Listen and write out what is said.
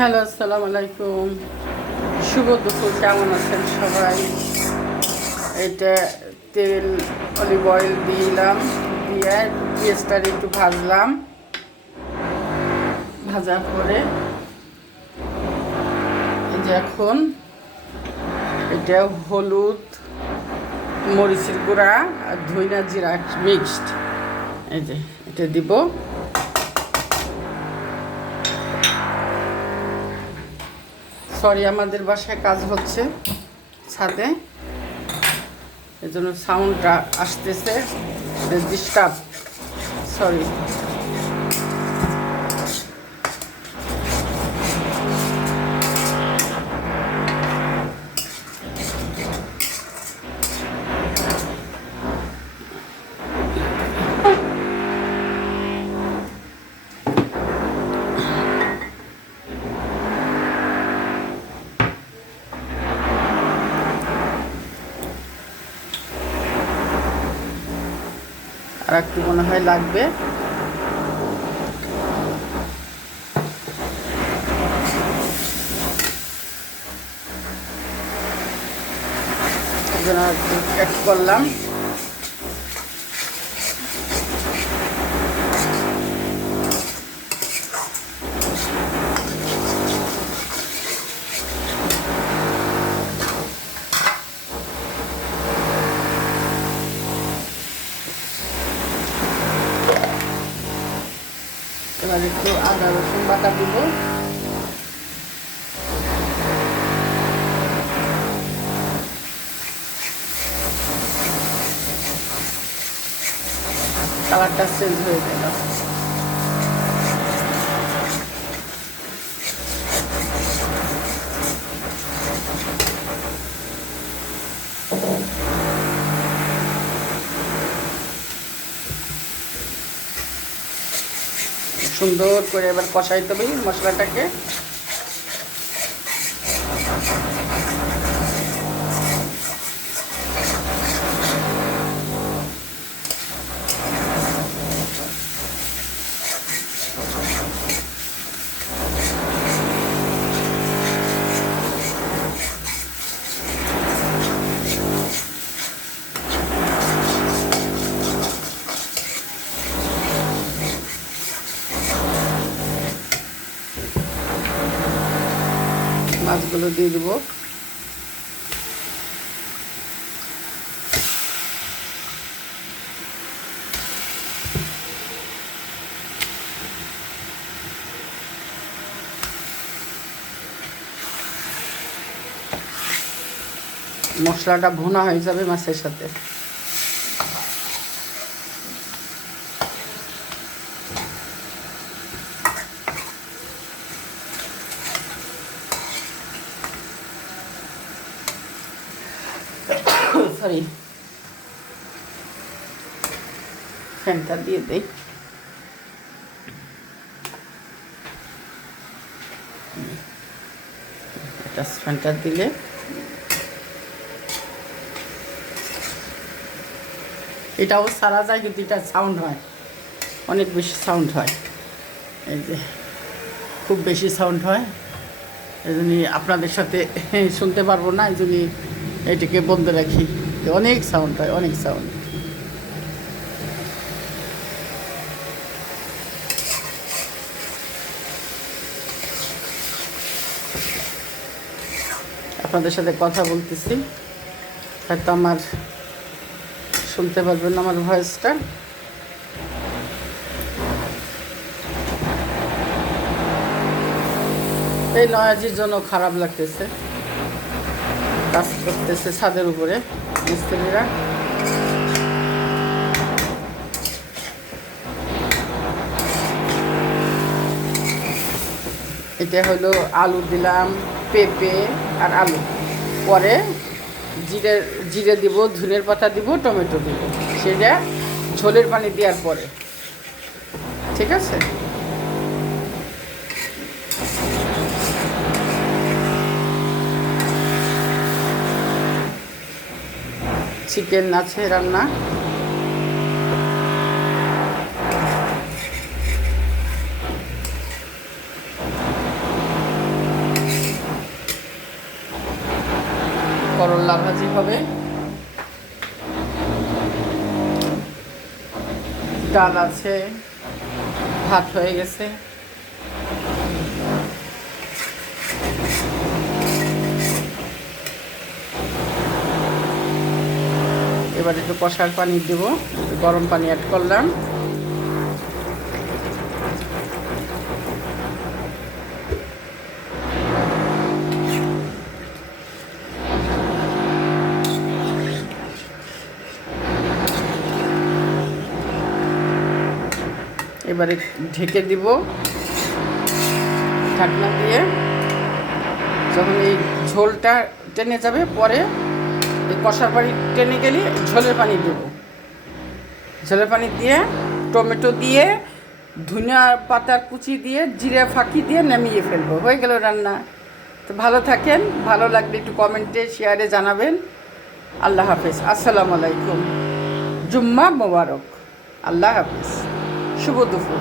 Hello, আসসালামু আলাইকুম। শুভ দুপুর। কেমন আছেন সবাই? এটা তেল, অলিভ অয়েল দিলাম, দিয়ে পেঁয়াজটার একটু ভাজলাম। ভাজার পরে এই যে এখন এটা হলুদ, মরিচের গুঁড়া আর ধইনা জিরা মিক্সড, এই যে এটা দিব। সরি, আমাদের বাসায় কাজ হচ্ছে ছাদে, এই জন্য সাউন্ডটা আসতেছে, ডিস্টার্ব, সরি। আর একটু মনে হয় লাগবে। একটু অ্যাড করলাম। এবার একটু আদা রসুন বাটা দিব। কালারটা চেঞ্জ হয়ে গেল। সুন্দর করে এবার কষাইতে হবে মশলাটাকে। মাছগুলো দিয়ে দেবো। মশলাটা ভুনা হয়ে যাবে মাছের সাথে। সরি, ফ্যানটা দিয়ে দেই। এটা ফ্যানটা দিলে এটাও সারা যায়, কিন্তু এটা সাউন্ড হয়, অনেক বেশি সাউন্ড হয়। এই যে খুব বেশি সাউন্ড হয়, এই জন্য আপনাদের সাথে শুনতে পারবো না, এই জন্য এটাকে বন্ধ রাখি। অনেক সাউন্ড হয়, অনেক সাউন্ড। আপনাদের সাথে কথা বলতেছি, হয়তো আমার শুনতে পারবেন আমার ভয়েসটা। এই নয়াজির জন্য খারাপ লাগতেছে, কাজ করতেছে ছাদের উপরে মিস্ত্রিরা। এটা হলো আলু দিলাম, পেঁপে আর আলু, পরে জিরে দিব, ধনের পাতা দিব, টমেটো দিব, সেটা ঝোলের পানি দেওয়ার পরে। ঠিক আছে, চিকেন আছে রান্না। করল্লা ভাজি হবে, ডাল আছে, ভাত হয়ে গেছে। এবার একটু কষার পানি দেব, গরম পানি অ্যাড করলাম। এবারে ঢেকে দিব ঢাকনা দিয়ে। যখন এই ঝোলটা টেনে যাবে, পরে এই কষার পানি টেনে গেলে ঝোলের পানি দেব। ঝোলের পানি দিয়ে টমেটো দিয়ে ধনিয়া পাতার কুচি দিয়ে জিরে ফাঁকি দিয়ে নামিয়ে ফেলবো, হয়ে গেল রান্না। তো ভালো থাকেন, ভালো লাগলে একটু কমেন্টে শেয়ারে জানাবেন। আল্লাহ হাফেজ, আসসালামু আলাইকুম, জুম্মা মোবারক, আল্লাহ হাফেজ, শুভ দুপুর।